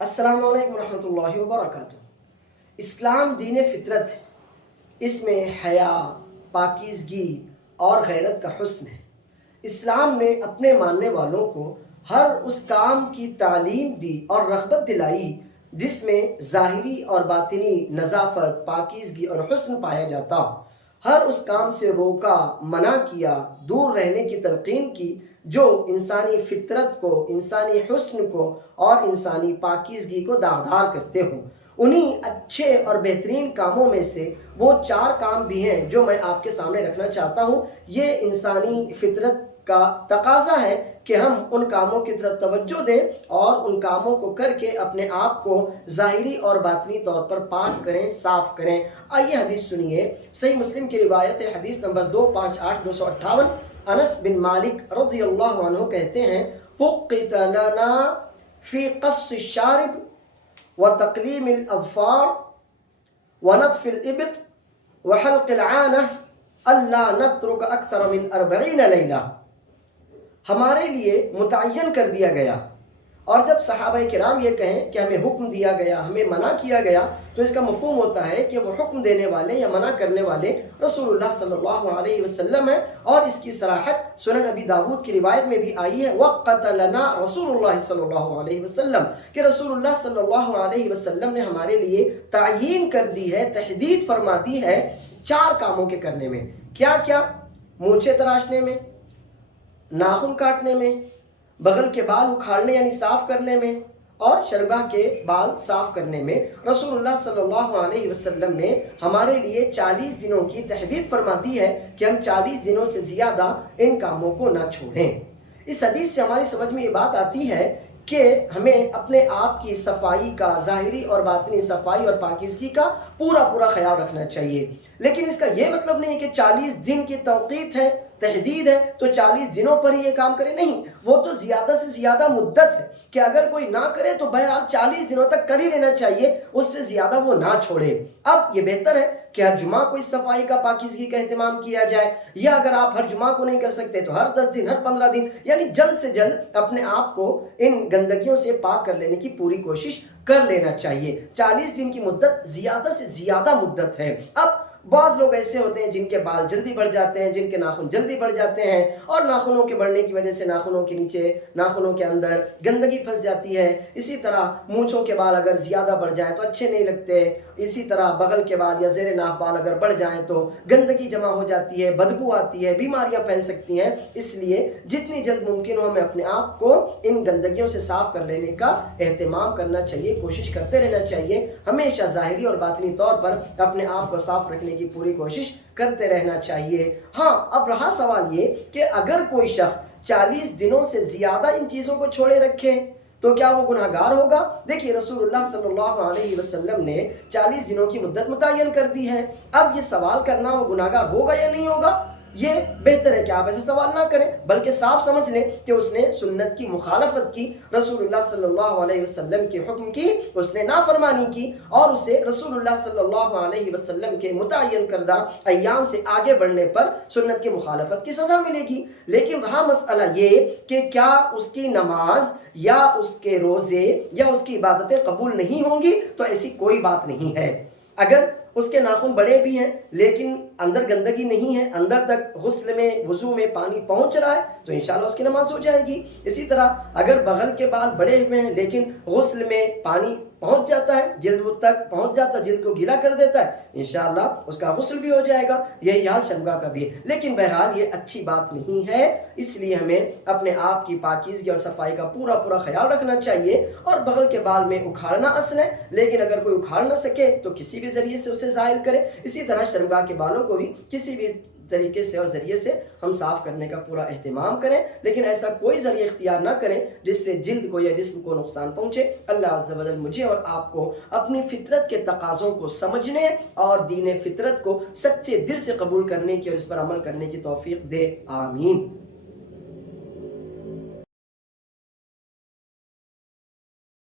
السلام علیکم ورحمۃ اللہ وبرکاتہ۔ اسلام دین فطرت ہے۔ اس میں حیا، پاکیزگی اور غیرت کا حسن ہے۔ اسلام نے اپنے ماننے والوں کو ہر اس کام کی تعلیم دی اور رغبت دلائی جس میں ظاہری اور باطنی نظافت، پاکیزگی اور حسن پایا جاتا۔ ہر اس کام سے روکا، منع کیا، دور رہنے کی تلقین کی جو انسانی فطرت کو، انسانی حسن کو اور انسانی پاکیزگی کو داغدار کرتے ہوں۔ انہی اچھے اور بہترین کاموں میں سے وہ 4 کام بھی ہیں جو میں آپ کے سامنے رکھنا چاہتا ہوں۔ یہ انسانی فطرت کا تقاضا ہے کہ ہم ان کاموں کی طرف توجہ دیں اور ان کاموں کو کر کے اپنے آپ کو ظاہری اور باطنی طور پر پاک کریں، صاف کریں۔ آئیے حدیث سنیے۔ صحیح مسلم کی روایت ہے، حدیث نمبر 258258۔ انس بن مالک رضی اللہ عنہ کہتے ہیں، فقت لنا فی قص الشارب وتقلیم الاظفار ونطف الابط وحلق العانہ اللہ نترک اکثر من 40 لیلہ۔ ہمارے لیے متعین کر دیا گیا، اور جب صحابہ کرام یہ کہیں کہ ہمیں حکم دیا گیا، ہمیں منع کیا گیا، تو اس کا مفہوم ہوتا ہے کہ وہ حکم دینے والے یا منع کرنے والے رسول اللہ صلی اللہ علیہ وسلم ہیں، اور اس کی صراحت سنن ابی داود کی روایت میں بھی آئی ہے، وقت لنا رسول اللہ صلی اللہ علیہ وسلم، کہ رسول اللہ صلی اللہ علیہ وسلم نے ہمارے لیے تعیین کر دی ہے، تحدید فرما دی ہے 4 کاموں کے کرنے میں۔ کیا کیا؟ مونچھیں تراشنے میں، ناخن کاٹنے میں، بغل کے بال اکھاڑنے یعنی صاف کرنے میں، اور شرمگاہ کے بال صاف کرنے میں۔ رسول اللہ صلی اللہ علیہ وسلم نے ہمارے لیے 40 دنوں کی تحدید فرما دی ہے کہ ہم 40 دنوں سے زیادہ ان کاموں کو نہ چھوڑیں۔ اس حدیث سے ہماری سمجھ میں یہ بات آتی ہے کہ ہمیں اپنے آپ کی صفائی کا، ظاہری اور باطنی صفائی اور پاکیزگی کا پورا خیال رکھنا چاہیے۔ لیکن اس کا یہ مطلب نہیں ہے کہ 40 دن کی توقیت ہے، تحدید ہے تو 40 دنوں پر ہی یہ کام کرے، نہیں، وہ تو زیادہ سے زیادہ مدت ہے کہ اگر کوئی نہ کرے تو بہرحال 40 دنوں تک کر ہی لینا چاہیے، اس سے زیادہ وہ نہ چھوڑے۔ اب یہ بہتر ہے کہ ہر جمعہ کو اس صفائی کا، پاکیزگی کا اہتمام کیا جائے، یا اگر آپ ہر جمعہ کو نہیں کر سکتے تو ہر 10 دن، ہر 15 دن، یعنی جلد سے جلد اپنے آپ کو ان گندگیوں سے پاک کر لینے کی پوری کوشش کر لینا چاہیے۔ 40 دن کی مدت زیادہ سے زیادہ مدت ہے۔ اب بعض لوگ ایسے ہوتے ہیں جن کے بال جلدی بڑھ جاتے ہیں، جن کے ناخن جلدی بڑھ جاتے ہیں، اور ناخنوں کے بڑھنے کی وجہ سے ناخنوں کے نیچے، ناخنوں کے اندر گندگی پھنس جاتی ہے۔ اسی طرح مونچھوں کے بال اگر زیادہ بڑھ جائیں تو اچھے نہیں لگتے۔ اسی طرح بغل کے بال یا زیر ناف بال اگر بڑھ جائیں تو گندگی جمع ہو جاتی ہے، بدبو آتی ہے، بیماریاں پھیل سکتی ہیں۔ اس لیے جتنی جلد ممکن ہو ہمیں اپنے آپ کو ان گندگیوں سے صاف کر لینے کا اہتمام کرنا چاہیے، کوشش کرتے رہنا چاہیے۔ ہمیشہ ظاہری اور باطنی طور پر اپنے آپ کو صاف رکھنے کی پوری کوشش کرتے رہنا چاہیے۔ ہاں، اب رہا سوال یہ کہ اگر کوئی شخص 40 دنوں سے زیادہ ان چیزوں کو چھوڑے رکھے تو کیا وہ گناہ گار ہوگا؟ دیکھیے، رسول اللہ صلی اللہ علیہ وسلم نے 40 دنوں کی مدت متعین کر دی ہے۔ اب یہ سوال کرنا وہ گناہ گار ہوگا یا نہیں ہوگا، یہ بہتر ہے کہ آپ ایسے سوال نہ کریں، بلکہ صاف سمجھ لیں کہ اس نے سنت کی مخالفت کی، رسول اللہ صلی اللہ علیہ وسلم کے حکم کی اس نے نافرمانی کی، اور اسے رسول اللہ صلی اللہ علیہ وسلم کے متعین کردہ ایام سے آگے بڑھنے پر سنت کی مخالفت کی سزا ملے گی۔ لیکن رہا مسئلہ یہ کہ کیا اس کی نماز یا اس کے روزے یا اس کی عبادتیں قبول نہیں ہوں گی؟ تو ایسی کوئی بات نہیں ہے۔ اگر اس کے ناخن بڑے بھی ہیں لیکن اندر گندگی نہیں ہے، اندر تک غسل میں، وضو میں پانی پہنچ رہا ہے، تو انشاءاللہ اس کی نماز ہو جائے گی۔ اسی طرح اگر بغل کے بال بڑے ہوئے ہیں لیکن غسل میں پانی پہنچ جاتا ہے، جلد تک پہنچ جاتا ہے، جلد کو گیلا کر دیتا ہے، انشاءاللہ اس کا غسل بھی ہو جائے گا۔ یہی حال شرمگاہ کا بھی ہے۔ لیکن بہرحال یہ اچھی بات نہیں ہے، اس لیے ہمیں اپنے آپ کی پاکیزگی اور صفائی کا پورا خیال رکھنا چاہیے۔ اور بغل کے بال میں اکھاڑنا اصل ہے، لیکن اگر کوئی اکھاڑ نہ سکے تو کسی بھی ذریعے سے اسے ظاہر کرے۔ اسی طرح شرمگاہ کے بالوں کو بھی کسی بھی طریقے سے اور ذریعے سے ہم صاف کرنے کا پورا اہتمام کریں، لیکن ایسا کوئی ذریعہ اختیار نہ کریں جس سے جلد کو یا جسم کو نقصان پہنچے۔ اللہ عز و جل مجھے اور آپ کو اپنی فطرت کے تقاضوں کو سمجھنے اور دین فطرت کو سچے دل سے قبول کرنے کی اور اس پر عمل کرنے کی توفیق دے، آمین۔